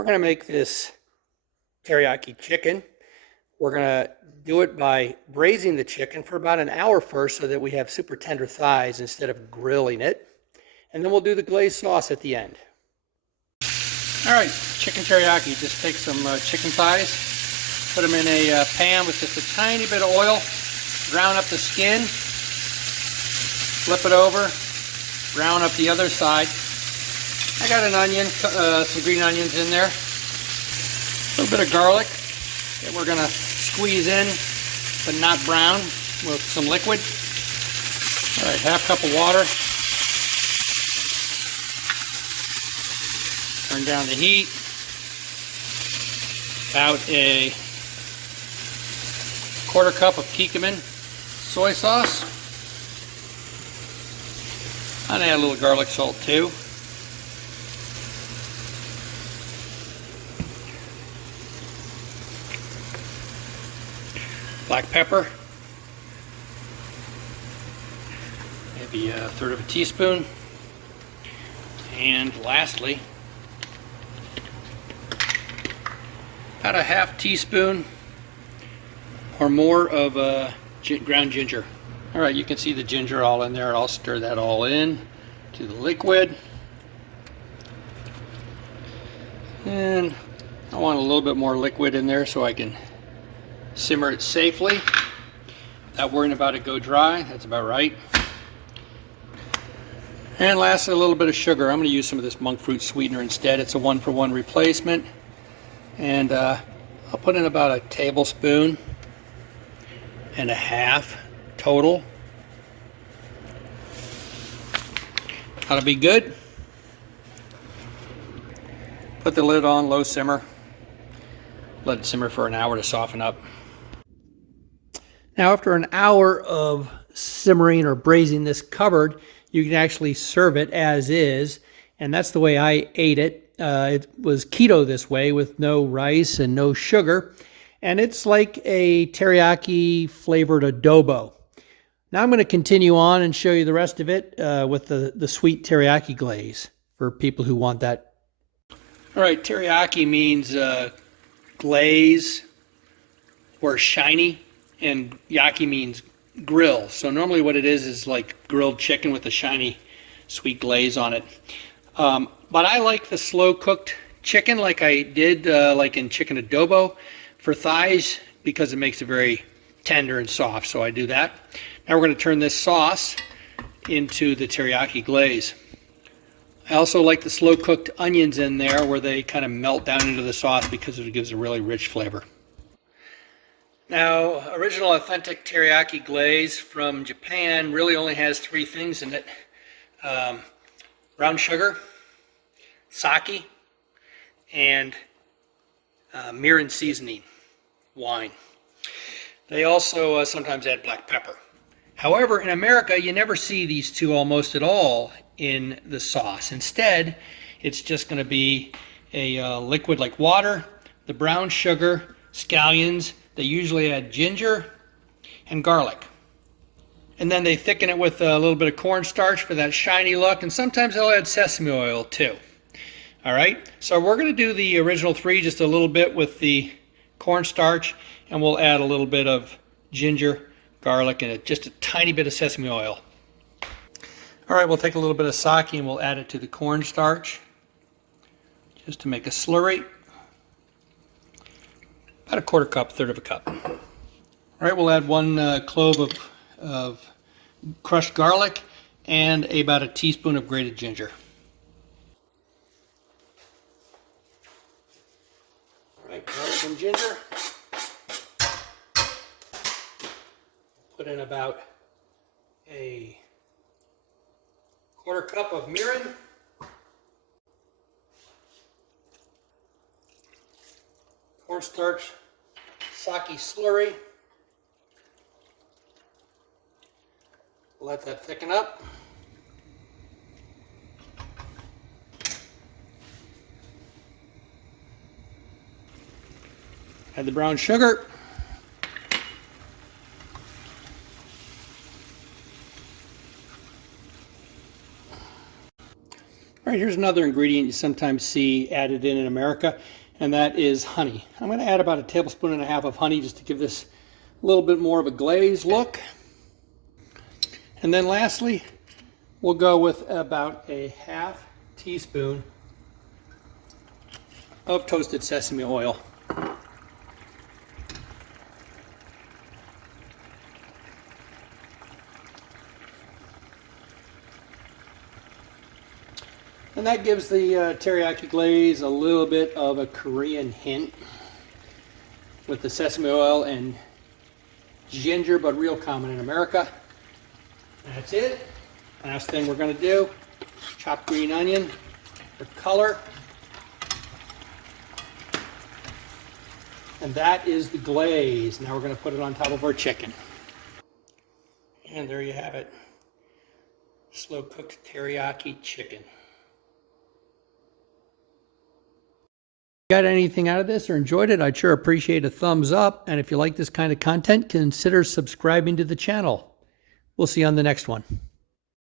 We're going to make this teriyaki chicken. We're going to do it by braising the chicken for about an hour first so that we have super tender thighs instead of grilling it. And then we'll do the glaze sauce at the end. All right, chicken teriyaki. Just take some chicken thighs, put them in a pan with just a tiny bit of oil, brown up the skin, flip it over, brown up the other side. I got an onion, some green onions in there, a little bit of garlic that we're going to squeeze in but not brown with some liquid. All right, half cup of water. Turn down the heat. About a quarter cup of Kikkoman soy sauce. I'll add a little garlic salt too. Black pepper, maybe a third of a teaspoon, and lastly, about a half teaspoon or more of ground ginger. All right, you can see the ginger all in there. I'll stir that all in to the liquid, and I want a little bit more liquid in there so I can simmer it safely without worrying about it go dry. That's about right. And lastly, a little bit of sugar. I'm going to use some of this monkfruit sweetener instead. It's a 1-for-1 replacement. And I'll put in about a tablespoon and a half total. That'll be good. Put the lid on low simmer. Let it simmer for an hour to soften up. Now, after an hour of simmering or braising this covered, you can actually serve it as is, and that's the way I ate it. It was keto this way with no rice and no sugar, and it's like a teriyaki flavored adobo. Now I'm going to continue on and show you the rest of it with the sweet teriyaki glaze for people who want that. All right, teriyaki means glaze or shiny, and yaki means grill. So normally what it is like grilled chicken with a shiny sweet glaze on it. But I like the slow cooked chicken like I did like in chicken adobo for thighs because it makes it very tender and soft. So I do that. Now we're going to turn this sauce into the teriyaki glaze. I also like the slow cooked onions in there where they kind of melt down into the sauce because it gives a really rich flavor. Now, original authentic teriyaki glaze from Japan really only has 3 things in it. Brown sugar, sake, and mirin seasoning, wine. They also sometimes add black pepper. However, in America, you never see these 2 almost at all in the sauce. Instead, it's just going to be a liquid like water, the brown sugar, scallions. They usually add ginger and garlic. And then they thicken it with a little bit of cornstarch for that shiny look, and sometimes they'll add sesame oil too. All right, so we're going to do the original 3 just a little bit with the cornstarch, and we'll add a little bit of ginger, garlic, and just a tiny bit of sesame oil. All right, we'll take a little bit of sake and we'll add it to the cornstarch just to make a slurry. About a quarter cup, third of a cup. All right, we'll add 1 clove of crushed garlic and about a teaspoon of grated ginger. All right, garlic and ginger. Put in about a quarter cup of mirin. Cornstarch, sake slurry. Let that thicken up. Add the brown sugar. All right, here's another ingredient you sometimes see added in America, and that is honey. I'm going to add about 1.5 tablespoons of honey just to give this a little bit more of a glaze look. And then lastly, we'll go with about 1/2 teaspoon of toasted sesame oil. And that gives the teriyaki glaze a little bit of a Korean hint with the sesame oil and ginger, but real common in America. That's it. Last thing we're going to do, chopped green onion for color. And that is the glaze. Now we're going to put it on top of our chicken. And there you have it. Slow cooked teriyaki chicken. Got anything out of this or enjoyed it? I'd sure appreciate a thumbs up. And if you like this kind of content, consider subscribing to the channel. We'll see you on the next one.